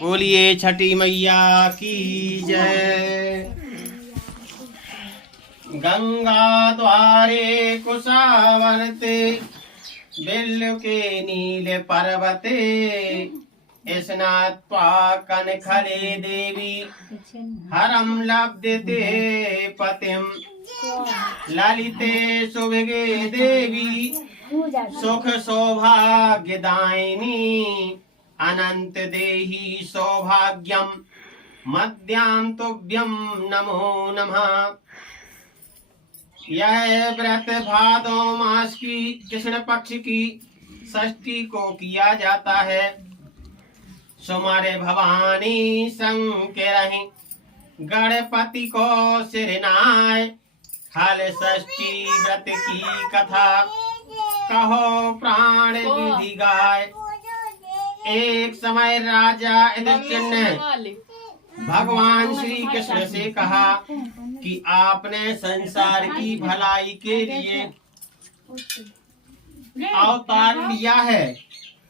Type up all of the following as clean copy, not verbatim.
बोलिए छठी मैया की जय। गंगा द्वारे कुशावर्ते बिल्व के नील पर्वते स्नात्वा कनखले देवी हरम लब्धते पतिम ललिते सुभगे देवी सुख सौभाग्यदायिनी अनंत देहि सौभाग्यम मध्यां तुभ्यं नमो नमः। यह व्रत भादो मास की कृष्ण पक्ष की षष्ठी को किया जाता है। सुमारे भवानी संग के रही गणपति को सिरनाय हल षष्ठी व्रत की कथा कहो प्राण विधि गाय। एक समय राजा युधिष्ठिर ने भगवान श्री कृष्ण से कहा कि आपने संसार की भलाई के लिए अवतार लिया है।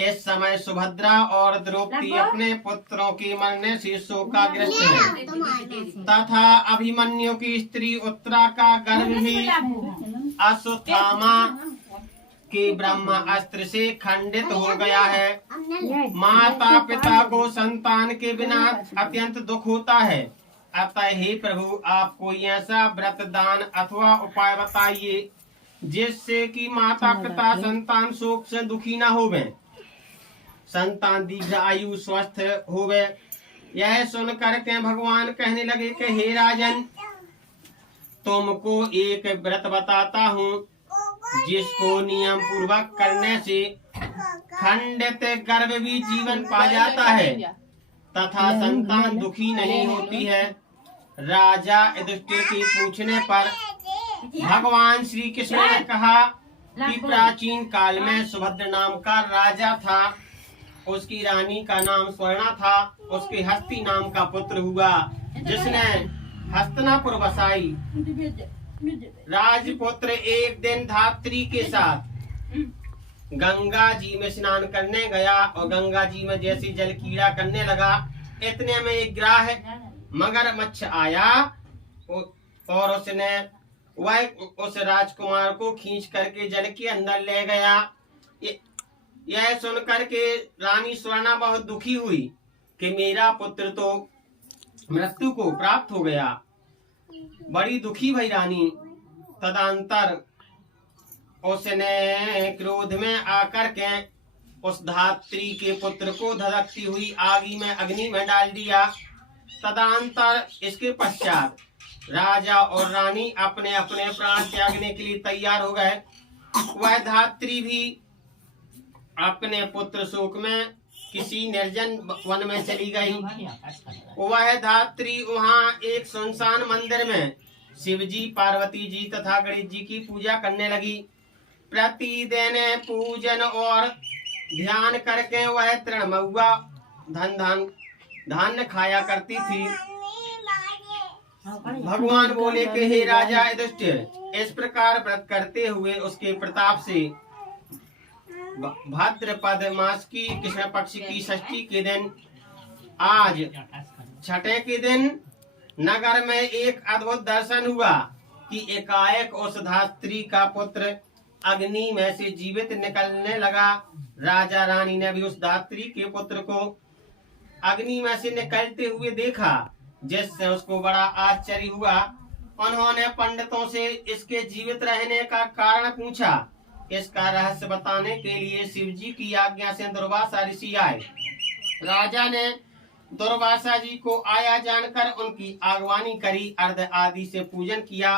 इस समय सुभद्रा और द्रौपदी अपने पुत्रों के मरने से शोकाग्रस्त है तथा अभिमन्यु की स्त्री उत्तरा का गर्भ भी अश्वत्थामा के ब्रह्मास्त्र से खंडित हो गया है। माता पिता को संतान के बिना अत्यंत दुख होता है। अतः हे प्रभु, आप कोई ऐसा व्रत दान अथवा उपाय बताइए जिससे कि माता पिता संतान शोक से दुखी न होवे, संतान दीर्घ आयु स्वस्थ होवे। यह सुन करके भगवान कहने लगे कि हे राजन, तुमको एक व्रत बताता हूँ जिसको नियम पूर्वक करने से खंडित गर्भ भी जीवन पा जाता है तथा संतान दुखी नहीं होती है। राजा युधिष्ठिर के पूछने पर भगवान श्री कृष्ण ने कहा कि प्राचीन काल में सुभद्र नाम का राजा था। उसकी रानी का नाम स्वर्णा था। उसके हस्ती नाम का पुत्र हुआ जिसने हस्तिनापुर बसाई। राजपुत्र एक दिन धात्री के साथ गंगा जी में स्नान करने गया और गंगा जी में जैसे जल कीड़ा करने लगा, इतने में एक ग्राह मगरमच्छ आया और उसने वह उस राजकुमार को खींच करके जल के अंदर ले गया। यह सुनकर के रानी स्वर्णा बहुत दुखी हुई कि मेरा पुत्र तो मृत्यु को प्राप्त हो गया। बड़ी दुखी भई रानी। तदंतर उसने क्रोध में आकर के उस धात्री के पुत्र को धधकती हुई अग्नि में डाल दिया। तदंतर इसके पश्चात राजा और रानी अपने अपने प्राण त्यागने के लिए तैयार हो गए। वह धात्री भी अपने पुत्र शोक में किसी निर्जन वन में चली गई। वह धात्री वहाँ एक सुनसान मंदिर में शिव जी, पार्वती जी तथा गणेश जी की पूजा करने लगी। प्रतिदिन पूजन और ध्यान करके वह तृणमहुआ धान्य खाया करती थी। भगवान बोले कि हे राजा युधिष्ठिर, इस प्रकार व्रत करते हुए उसके प्रताप से भाद्रपद मास की कृष्ण पक्ष की षष्ठी के दिन आज छठे के दिन नगर में एक अद्भुत दर्शन हुआ कि एकाएक उस धात्री का पुत्र अग्नि में से जीवित निकलने लगा। राजा रानी ने भी उस धात्री के पुत्र को अग्नि में से निकलते हुए देखा, जिससे उसको बड़ा आश्चर्य हुआ। उन्होंने पंडितों से इसके जीवित रहने का कारण पूछा। इसका रहस्य बताने के लिए शिव जी की आज्ञा से दुर्वासा ऋषि आए। राजा ने दुर्वासा जी को आया जानकर उनकी आगवानी करी, अर्घ आदि से पूजन किया,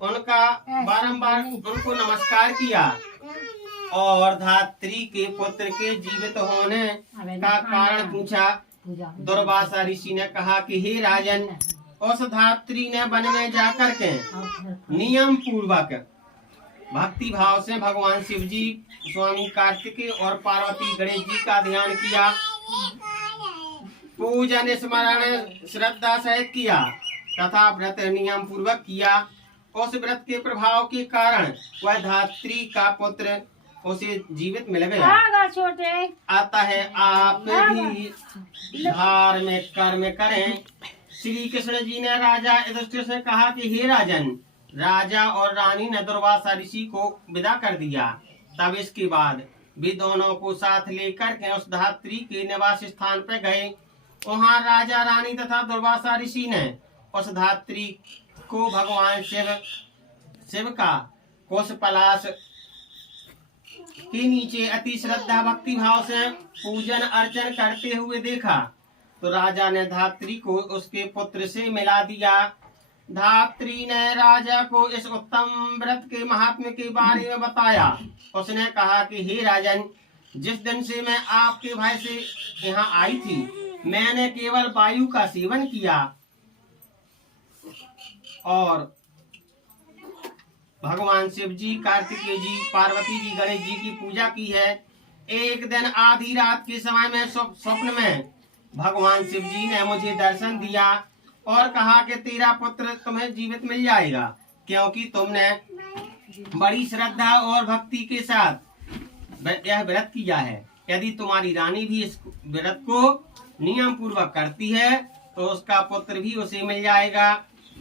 उनका बारंबार उनको नमस्कार किया और धात्री के पुत्र के जीवित होने का कारण पूछा। दुर्वासा ऋषि ने कहा कि हे राजन, उस धात्री ने वन में जाकर के नियम पूर्वक भक्ति भाव से भगवान शिव जी, स्वामी कार्तिकेय और पार्वती गणेश जी का ध्यान किया, पूजन स्मरण श्रद्धा सहित किया तथा व्रत नियम पूर्वक किया। उस व्रत के प्रभाव के कारण वह धात्री का पुत्र उसे जीवित मिल गया। छोटे अतः आप भी धार्मिक कर्म करें। श्री कृष्ण जी ने राजा युधिष्ठिर से कहा कि हे राजन, राजा और रानी ने दुर्वासा ऋषि को विदा कर दिया। तब इसके बाद वे दोनों को साथ लेकर के उस धात्री के निवास स्थान पर गए। वहाँ राजा, रानी तथा दुर्वासा ऋषि ने उस धात्री को भगवान शिव का कुश पलाश के नीचे अति श्रद्धा भक्ति भाव से पूजन अर्चन करते हुए देखा। तो राजा ने धात्री को उसके पुत्र से मिला दिया। धात्री ने राजा को इस उत्तम व्रत के महात्म्य के बारे में बताया। उसने कहा कि हे राजन, जिस दिन से मैं आपके भाई से यहाँ आई थी, मैंने केवल वायु का सेवन किया और भगवान शिव जी, कार्तिकेय जी, पार्वती जी, गणेश जी की पूजा की है। एक दिन आधी रात के समय में स्वप्न में भगवान शिव जी ने मुझे दर्शन दिया और कहा कि तेरा पुत्र तुम्हें जीवित मिल जाएगा, क्योंकि तुमने बड़ी श्रद्धा और भक्ति के साथ यह व्रत किया है। यदि तुम्हारी रानी भी इस व्रत को नियम पूर्वक करती है तो उसका पुत्र भी उसे मिल जाएगा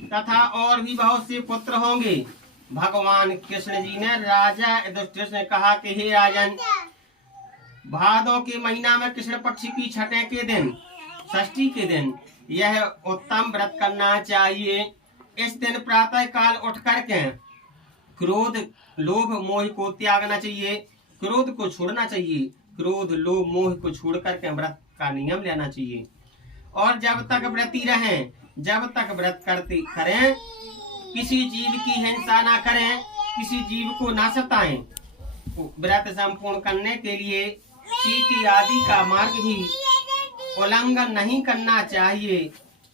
तथा और भी बहुत से पुत्र होंगे। भगवान कृष्ण जी ने राजा युधिष्ठिर से कहा कि हे राजन, भादों के महीना में कृष्ण पक्ष की छठे के दिन, षष्ठी के दिन यह उत्तम व्रत करना चाहिए। इस दिन प्रातः काल उठ करके क्रोध, लोभ, मोह को त्यागना चाहिए, क्रोध को छोड़ना चाहिए, क्रोध, लोभ, मोह को छोड़ करके व्रत का नियम लेना चाहिए। और जब तक व्रती रहें, जब तक व्रत करते करें, किसी जीव की हिंसा ना करें, किसी जीव को ना सताएं। व्रत संपूर्ण करने के लिए चींटी आदि का मार्ग भी उल्लंघन नहीं करना चाहिए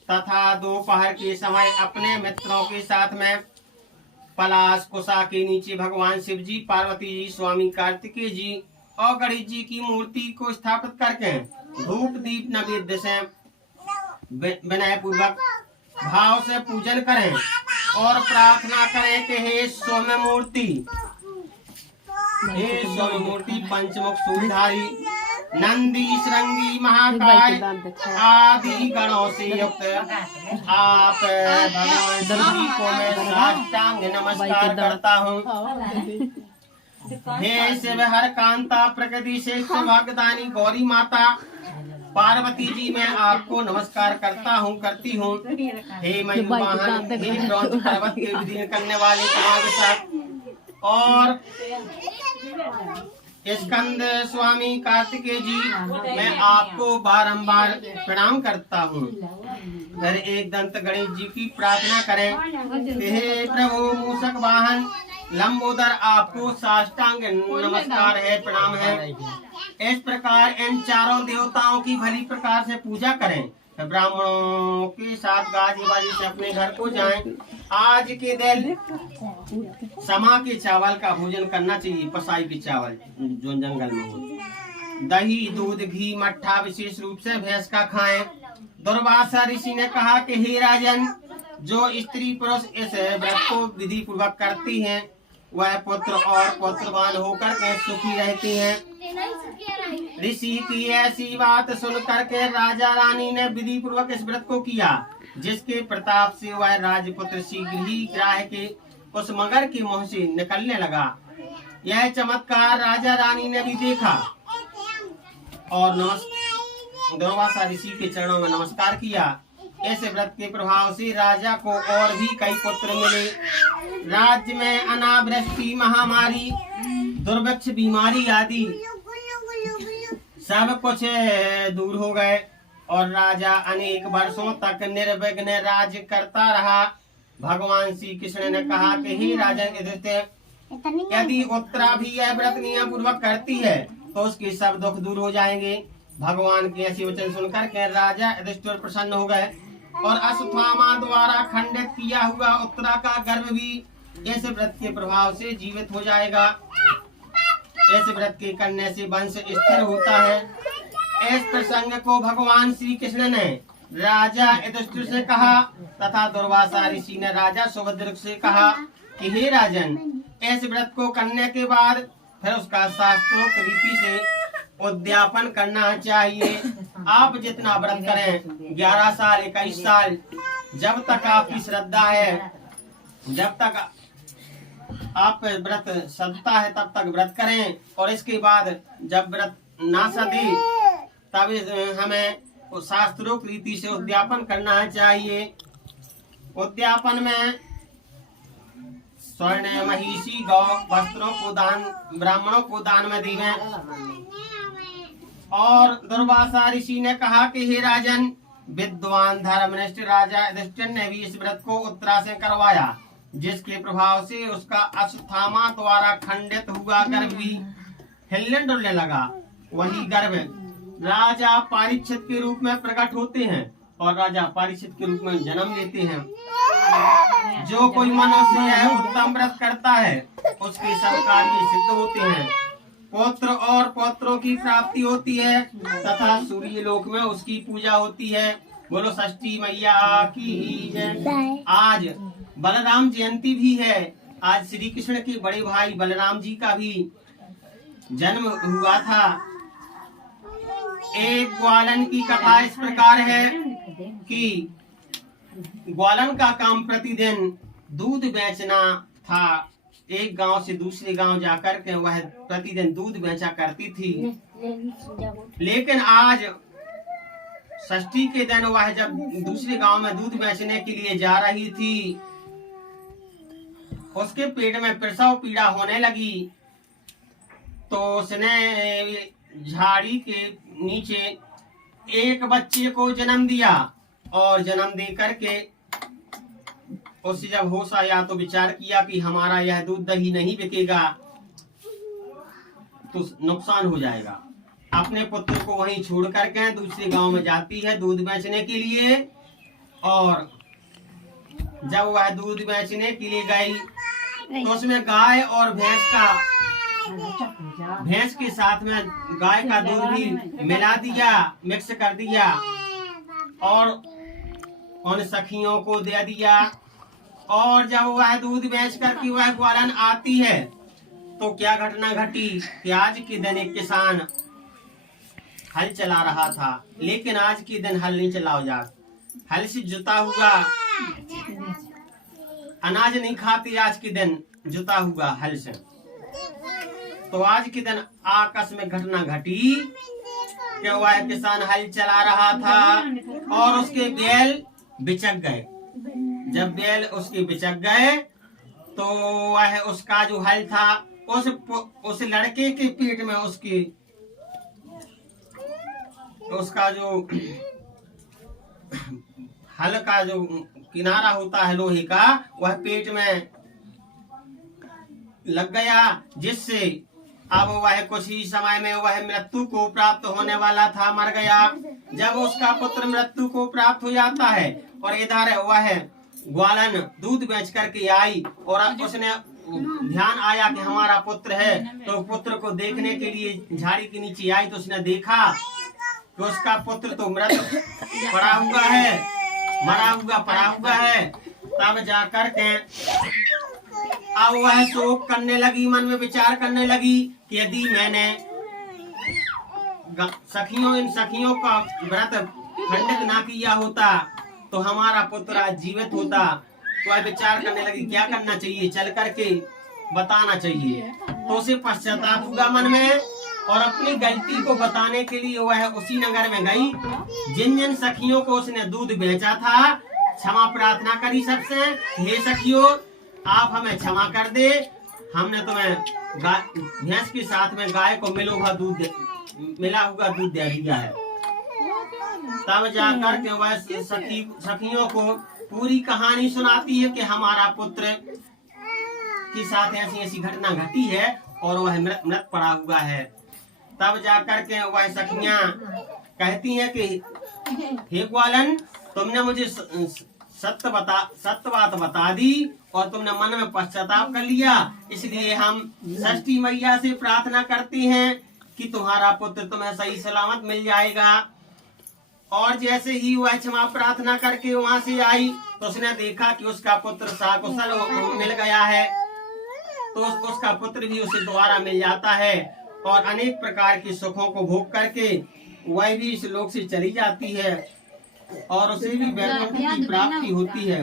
तथा दोपहर के समय अपने मित्रों के साथ में पलाश कुशा के नीचे भगवान शिव जी, पार्वती जी, स्वामी कार्तिकेय जी और गणेश जी की मूर्ति को स्थापित करके धूप दीप नैवेद्य से विनय पूर्वक भाव से पूजन करें और प्रार्थना करें कि हे सौम्य मूर्ति, हे सौम्य मूर्ति, पंचमुख सूर्यधारी, नंदी, श्रृंगी, महाकाय आदि गणों से युक्त आप भगवान शिव जी को मैं साष्टांग नमस्कार करता हूँ। हे शिव हर कांता, प्रकृति से भाग्यदानी गौरी माता पार्वती जी, मैं आपको नमस्कार करता हूँ, करती हूँ। हे मयूरवाहन, हे ब्रह्म पर्वत के विदीर्ण करने वाले और स्कंद स्वामी कार्तिकेय जी, मैं आपको बारंबार प्रणाम करता हूँ। फिर एक दंत गणेश जी की प्रार्थना करें। हे प्रभु मूषक वाहन लंबोदर, आपको साष्टांग नमस्कार है, प्रणाम है। इस प्रकार इन चारों देवताओं की भली प्रकार से पूजा करें। ब्राह्मणों के साथ गाजी बाजी से अपने घर को जाएं। आज के दिन समा के चावल का भोजन करना चाहिए, पसाई के चावल जो जंगल में हो। दही, दूध, घी, मट्ठा विशेष रूप से भैंस का खाएं। दुर्वासा ऋषि ने कहा कि हे राजन, जो स्त्री पुरुष इस व्रत को विधि पूर्वक करती हैं, वह पुत्र और पुत्रवान होकर के सुखी रहती हैं। ऋषि की ऐसी बात सुन करके राजा रानी ने विधि पूर्वक इस व्रत को किया, जिसके प्रताप से वह राजपुत्र शीघ्र ही ग्राह के उस मगर के मुंह से निकलने लगा। यह चमत्कार राजा रानी ने भी देखा और दुर्वासा ऋषि के चरणों में नमस्कार किया। इस व्रत के प्रभाव से राजा को और भी कई पुत्र मिले। राज्य में अनावृष्टि, महामारी, दुर्भिक्ष, बीमारी आदि सब कुछ दूर हो गए और राजा अनेक वर्षों तक निर्विघ्न राज्य करता रहा। भगवान श्री कृष्ण ने कहा कि हे राजन युधिष्ठिर, यदि उत्तरा भी यह व्रत नियम पूर्वक करती है तो उसके सब दुख दूर हो जाएंगे। भगवान के ऐसे वचन सुनकर के राजा युधिष्ठिर प्रसन्न हो गए और अश्वत्थामा द्वारा खंडित किया हुआ उत्तरा का गर्भ भी इस व्रत के प्रभाव से जीवित हो जाएगा। इस व्रत के करने से वंश स्थिर होता है। इस प्रसंग को भगवान श्री कृष्ण ने राजा युधिष्ठिर से कहा तथा दुर्वासा ऋषि ने राजा सुभद्र से कहा कि हे राजन, इस व्रत को करने के बाद फिर उसका शास्त्रोक्त रीति से उद्यापन करना चाहिए। आप जितना व्रत करें 11 साल 21 साल, जब तक आपकी श्रद्धा है, जब तक आप व्रत सदता है तब तक व्रत करें। और इसके बाद जब व्रत ना सदे तब हमें शास्त्रोक्त रीति से उद्यापन करना चाहिए। उद्यापन में स्वर्ण महिषी गौ वस्त्रों को दान ब्राह्मणों को दान में दीवें। और दुर्वासा ऋषि ने कहा कि हे राजन, विद्वान धर्मनिष्ठ राजा युधिष्ठिर ने भी इस व्रत को उत्तरा से करवाया, जिसके प्रभाव से उसका अश्वत्थामा द्वारा खंडित हुआ गर्भ भी हिलने डुलने लगा। वही गर्भ राजा परीक्षित के रूप में प्रकट होते हैं और राजा परीक्षित के रूप में जन्म लेते हैं। जो कोई मनुष्य यह उत्तम व्रत करता है उसके सब कार्य सिद्ध होते हैं, पुत्र और पौत्रों की प्राप्ति होती है तथा सूर्य लोक में उसकी पूजा होती है। बोलो षष्ठी मैया की जय। आज बलराम जयंती भी है। आज श्री कृष्ण के बड़े भाई बलराम जी का भी जन्म हुआ था। एक ग्वालन की कथा इस प्रकार है कि ग्वालन का काम प्रतिदिन दूध बेचना था। एक गांव से दूसरे गांव जाकर के वह प्रतिदिन दूध बेचा करती थी। लेकिन आज षष्ठी के दिन वह जब दूसरे गांव में दूध बेचने के लिए जा रही थी, उसके पेट में प्रसव पीड़ा होने लगी। तो उसने झाड़ी के नीचे एक बच्चे को जन्म दिया और जन्म दे करके उससे जब होश आया तो विचार किया कि हमारा यह दूध दही नहीं बिकेगा तो नुकसान हो जाएगा। अपने पुत्र को वहीं छोड़ करके दूसरे गांव में जाती है दूध बेचने के लिए। और जब वह दूध बेचने के लिए गई तो उसमें गाय और भैंस के साथ में गाय का दूध भी मिला दिया, मिक्स कर दिया और उन सखियों को दे दिया। और जब वह दूध बेच करके वह ग्वालन आती है तो क्या घटना घटी कि आज के दिन एक किसान हल चला रहा था, लेकिन आज के दिन हल नहीं चला जा, हल से जुता हुआ अनाज नहीं खाती। आज के दिन जुता हुआ हल से। तो आज के दिन आकाश में घटना घटी कि वह किसान हल चला रहा था और उसके बैल बिचक गए। जब बैल उसके बिचक गए तो वह उसका जो हल था उस लड़के के पेट में उसका जो हल का जो किनारा होता है लोहे का, वह पेट में लग गया, जिससे अब वह कुछ ही समय में वह मृत्यु को प्राप्त होने वाला था, मर गया। जब उसका पुत्र मृत्यु को प्राप्त हो जाता है और इधर वह ग्वालन दूध बेच करके आई और उसने ध्यान आया कि हमारा पुत्र है, तो पुत्र को देखने के लिए झाड़ी के नीचे आई तो उसने देखा कि उसका पुत्र तो मृत पड़ा हुआ है, मरा हुआ पड़ा हुआ है। तब जाकर के अब वह शोक करने लगी, मन में विचार करने लगी कि यदि मैंने इन सखियों का व्रत खंडित ना किया होता तो हमारा पुत्र आज जीवित होता। तो वह विचार करने लगी क्या करना चाहिए, चल करके बताना चाहिए। तो उसे पश्चाताप हुआ मन में और अपनी गलती को बताने के लिए वह उसी नगर में गई जिन जिन सखियों को उसने दूध बेचा था। क्षमा प्रार्थना करी सबसे, हे सखियों आप हमें क्षमा कर दे, हमने तुम्हें भैंस के साथ में गाय को मिला हुआ दूध दे दिया है। तब जाकर के वह सखियों को पूरी कहानी सुनाती है कि हमारा पुत्र के साथ ऐसी ऐसी घटना घटी है और वह मृत पड़ा हुआ है। तब जाकर के वह सखियां कहती हैं कि हे ग्वालन, तुमने मुझे सत्य बात बता दी और तुमने मन में पश्चाताप कर लिया, इसलिए हम षष्ठी मैया से प्रार्थना करते हैं कि तुम्हारा पुत्र तुम्हें सही सलामत मिल जाएगा। और जैसे ही वह क्षमा प्रार्थना करके वहां से आई तो उसने देखा कि उसका पुत्र सकुशल मिल गया है। तो उसका पुत्र भी उसे दोबारा मिल जाता है और अनेक प्रकार के सुखों को भोग करके वह भी इस लोक से चली जाती है और उसे भी वैकुंठ की प्राप्ति होती है।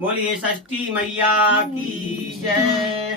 बोलिए षष्ठी मैया की जय।